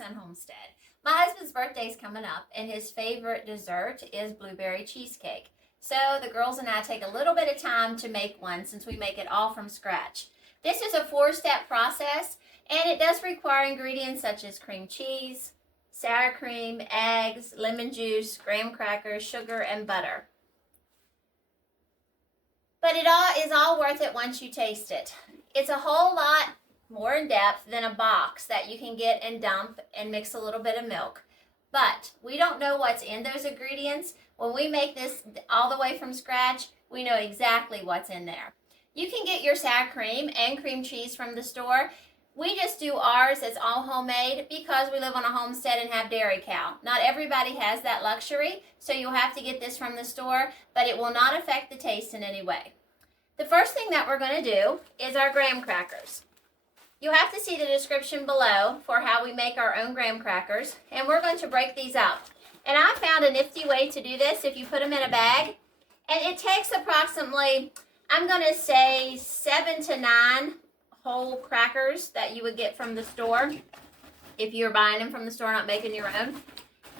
son Homestead. My husband's birthday is coming up, and his favorite dessert is blueberry cheesecake. So the girls and I take a little bit of time to make one since we make it all from scratch. This is a 4-step process, and it does require ingredients such as cream cheese, sour cream, eggs, lemon juice, graham crackers, sugar, and butter. But it is all worth it once you taste it. It's a whole lot more in depth than a box that you can get and dump and mix a little bit of milk. But we don't know what's in those ingredients. When we make this all the way from scratch, we know exactly what's in there. You can get your sour cream and cream cheese from the store. We just do ours, it's all homemade because we live on a homestead and have dairy cow. Not everybody has that luxury, so you'll have to get this from the store, but it will not affect the taste in any way. The first thing that we're going to do is our graham crackers. You'll have to see the description below for how we make our own graham crackers, and we're going to break these up. And I found a nifty way to do this if you put them in a bag, and it takes approximately, I'm going to say 7 to 9 whole crackers that you would get from the store if you're buying them from the store, not making your own.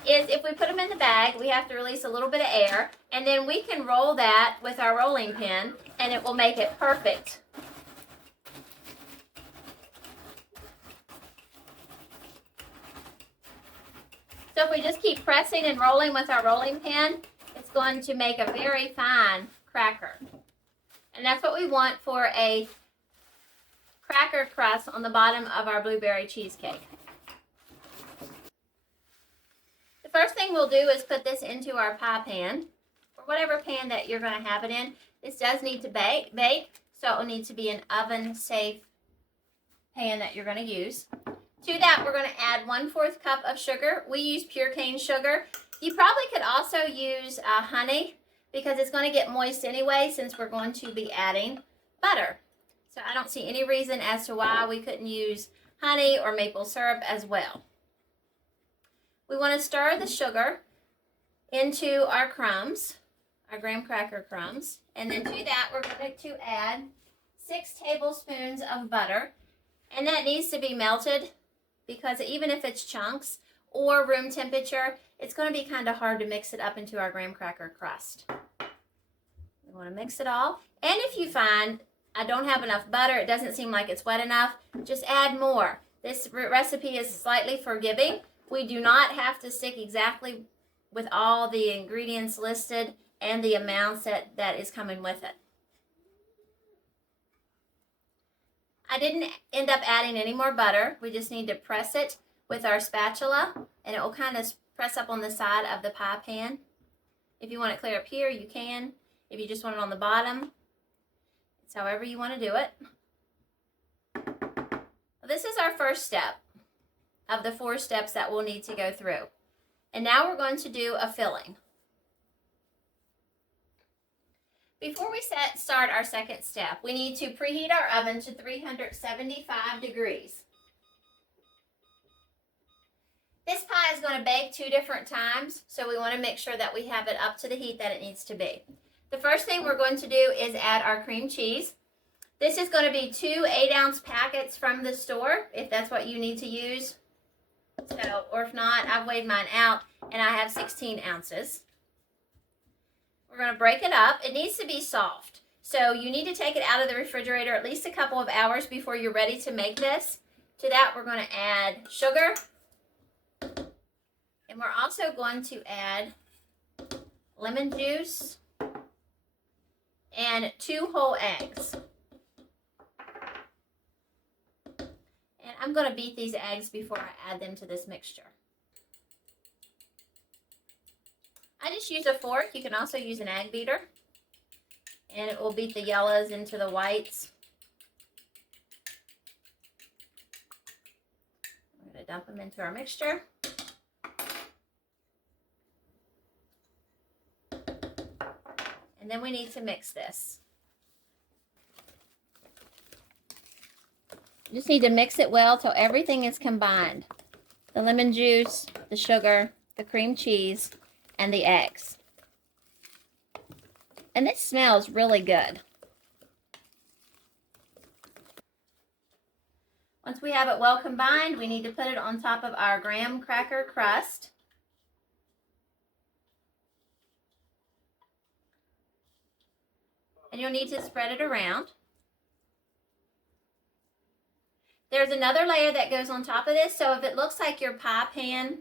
If we put them in the bag, we have to release a little bit of air, and then we can roll that with our rolling pin, and it will make it perfect. So if we just keep pressing and rolling with our rolling pin, it's going to make a very fine cracker. And that's what we want for a cracker crust on the bottom of our blueberry cheesecake. The first thing we'll do is put this into our pie pan, or whatever pan that you're going to have it in. This does need to bake, so it will need to be an oven-safe pan that you're going to use. To that, we're going to add 1/4 cup of sugar. We use pure cane sugar. You probably could also use honey because it's going to get moist anyway since we're going to be adding butter. So I don't see any reason as to why we couldn't use honey or maple syrup as well. We want to stir the sugar into our crumbs, our graham cracker crumbs. And then to that, we're going to add 6 tablespoons of butter. And that needs to be melted because even if it's chunks or room temperature, it's going to be kind of hard to mix it up into our graham cracker crust. We want to mix it all. And if you find I don't have enough butter, it doesn't seem like it's wet enough, just add more. This recipe is slightly forgiving. We do not have to stick exactly with all the ingredients listed and the amounts that is coming with it. I didn't end up adding any more butter. We just need to press it with our spatula, and it will kind of press up on the side of the pie pan. If you want it clear up here, you can. If you just want it on the bottom, it's however you want to do it. This is our first step of the 4 steps that we'll need to go through. And now we're going to do a filling. Before we start our second step, we need to preheat our oven to 375 degrees. This pie is going to bake 2 different times, so we want to make sure that we have it up to the heat that it needs to be. The first thing we're going to do is add our cream cheese. This is going to be 2 8-ounce packets from the store, if that's what you need to use. So, or if not, I've weighed mine out, and I have 16 ounces. We're going to break it up. It needs to be soft. So you need to take it out of the refrigerator at least a couple of hours before you're ready to make this. To that, we're going to add sugar. And we're also going to add lemon juice and 2 whole eggs. And I'm going to beat these eggs before I add them to this mixture. I just use a fork. You can also use an egg beater. And it will beat the yellows into the whites. I'm going to dump them into our mixture. And then we need to mix this. You just need to mix it well till everything is combined. The lemon juice, the sugar, the cream cheese, and the eggs. And this smells really good. Once we have it well combined, we need to put it on top of our graham cracker crust. And you'll need to spread it around. There's another layer that goes on top of this, so if it looks like your pie pan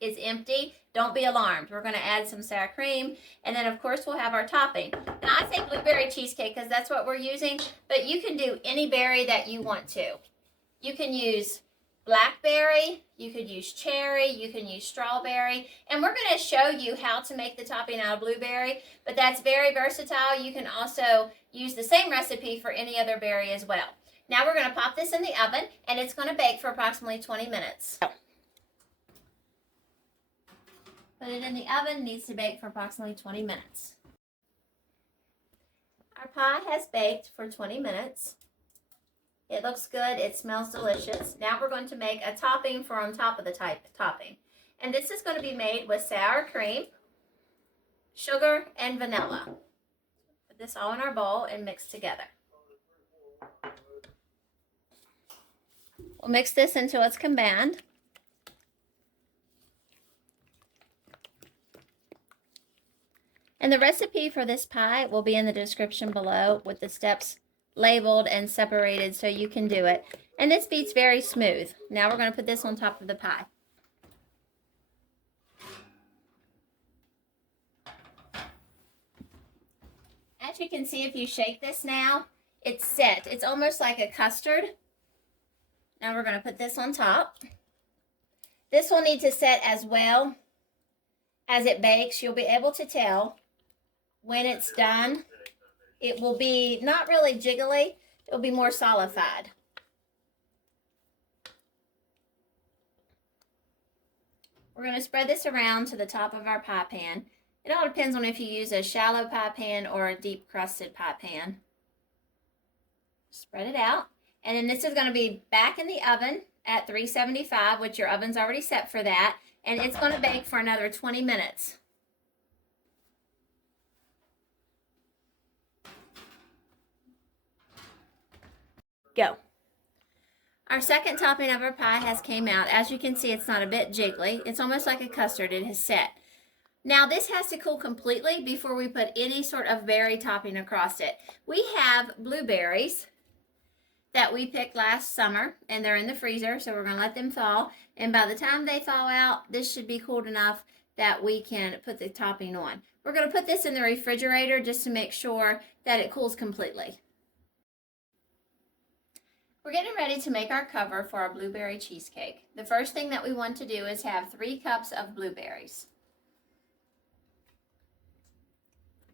is empty, don't be alarmed. We're going to add some sour cream, and then of course we'll have our topping. And I say blueberry cheesecake because that's what we're using, but you can do any berry that you want to. You can use blackberry, you could use cherry, you can use strawberry, and we're going to show you how to make the topping out of blueberry, but that's very versatile. You can also use the same recipe for any other berry as well. Now we're going to pop this in the oven, and it's going to bake for approximately 20 minutes. Put it in the oven, it needs to bake for approximately 20 minutes. Our pie has baked for 20 minutes. It looks good, it smells delicious. Now we're going to make a topping for on top of the topping. And this is going to be made with sour cream, sugar, and vanilla. Put this all in our bowl and mix together. We'll mix this until it's combined. And the recipe for this pie will be in the description below with the steps labeled and separated so you can do it. And this beats very smooth. Now we're going to put this on top of the pie. As you can see, if you shake this now, it's set. It's almost like a custard. Now we're going to put this on top. This will need to set as well as it bakes. You'll be able to tell when it's done. It will be not really jiggly. It will be more solidified. We're going to spread this around to the top of our pie pan. It all depends on if you use a shallow pie pan or a deep crusted pie pan. Spread it out. And then this is going to be back in the oven at 375, which your oven's already set for that. And it's going to bake for another 20 minutes. Go. Our second topping of our pie has came out. As you can see, it's not a bit jiggly. It's almost like a custard. It has set. Now this has to cool completely before we put any sort of berry topping across it. We have blueberries that we picked last summer, and they're in the freezer, so we're going to let them thaw. And by the time they thaw out, this should be cooled enough that we can put the topping on. We're going to put this in the refrigerator just to make sure that it cools completely. We're getting ready to make our cover for our blueberry cheesecake. The first thing that we want to do is have 3 cups of blueberries.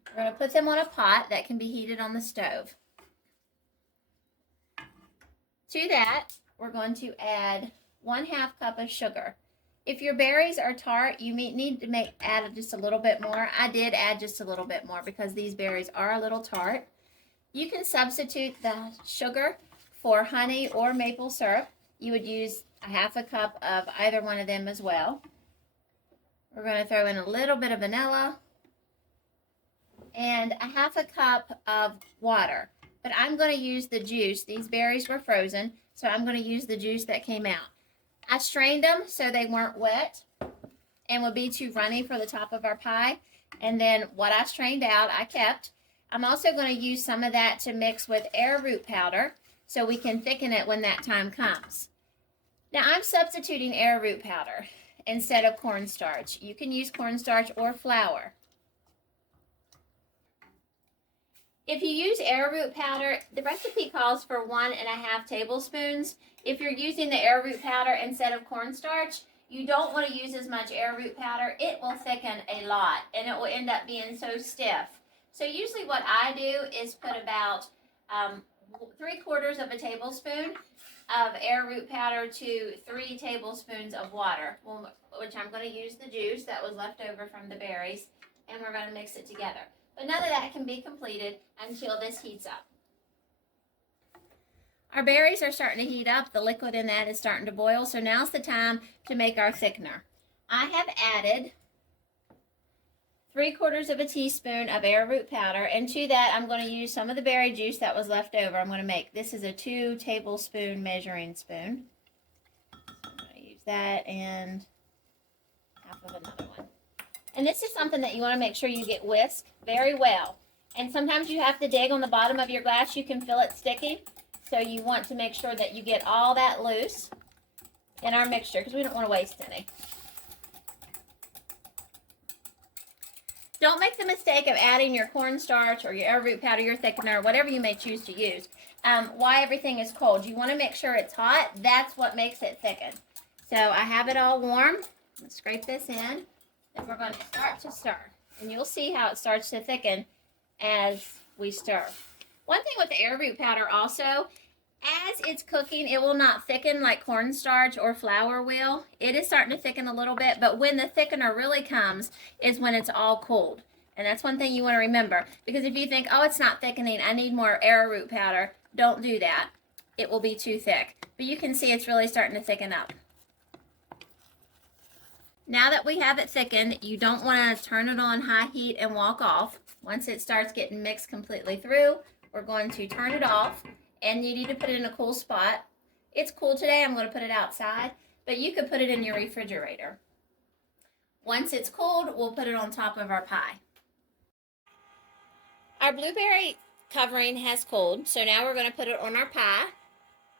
We're going to put them on a pot that can be heated on the stove. To that, we're going to add 1/2 cup of sugar. If your berries are tart, you need to add just a little bit more. I did add just a little bit more because these berries are a little tart. You can substitute the sugar for honey or maple syrup. You would use 1/2 cup of either one of them as well. We're going to throw in a little bit of vanilla and 1/2 cup of water. But I'm going to use the juice. These berries were frozen, so I'm going to use the juice that came out. I strained them so they weren't wet and would be too runny for the top of our pie. And then what I strained out, I kept. I'm also going to use some of that to mix with arrowroot powder so we can thicken it when that time comes. Now I'm substituting arrowroot powder instead of cornstarch. You can use cornstarch or flour. If you use arrowroot powder, the recipe calls for 1.5 tablespoons. If you're using the arrowroot powder instead of cornstarch, you don't want to use as much arrowroot powder. It will thicken a lot and it will end up being so stiff. So usually what I do is put about 3/4 of a tablespoon of arrowroot powder to 3 tablespoons of water, which I'm going to use the juice that was left over from the berries, and we're going to mix it together. But none of that can be completed until this heats up. Our berries are starting to heat up. The liquid in that is starting to boil, so now's the time to make our thickener. I have added 3/4 of a teaspoon of arrowroot powder, and to that I'm going to use some of the berry juice that was left over. I'm going to make, this is a 2 tablespoon measuring spoon. So I'm going to use that and half of another one. And this is something that you want to make sure you get whisked very well. And sometimes you have to dig on the bottom of your glass. You can feel it sticky. So you want to make sure that you get all that loose in our mixture because we don't want to waste any. Don't make the mistake of adding your cornstarch or your arrowroot powder, your thickener, whatever you may choose to use. Why everything is cold. You want to make sure it's hot. That's what makes it thicken. So I have it all warm. Let's scrape this in. And we're going to start to stir. And you'll see how it starts to thicken as we stir. One thing with the arrowroot powder also, as it's cooking, it will not thicken like cornstarch or flour will. It is starting to thicken a little bit, but when the thickener really comes is when it's all cold. And that's one thing you want to remember. Because if you think, oh, it's not thickening, I need more arrowroot powder, don't do that. It will be too thick. But you can see it's really starting to thicken up. Now that we have it thickened, you don't want to turn it on high heat and walk off. Once it starts getting mixed completely through, we're going to turn it off, and you need to put it in a cool spot. It's cool today, I'm going to put it outside, but you could put it in your refrigerator. Once it's cooled, we'll put it on top of our pie. Our blueberry covering has cooled, so now we're going to put it on our pie,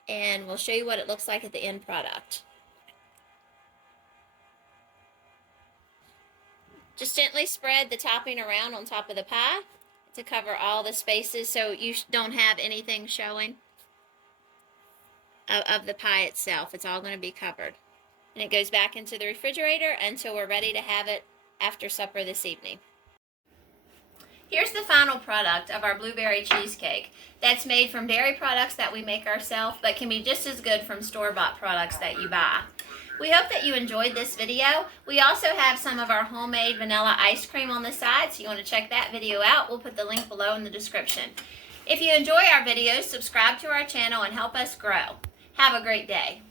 and we'll show you what it looks like at the end product. Just gently spread the topping around on top of the pie to cover all the spaces so you don't have anything showing of the pie itself. It's all going to be covered. And it goes back into the refrigerator until we're ready to have it after supper this evening. Here's the final product of our blueberry cheesecake. That's made from dairy products that we make ourselves, but can be just as good from store-bought products that you buy. We hope that you enjoyed this video. We also have some of our homemade vanilla ice cream on the side, so you want to check that video out. We'll put the link below in the description. If you enjoy our videos, subscribe to our channel and help us grow. Have a great day.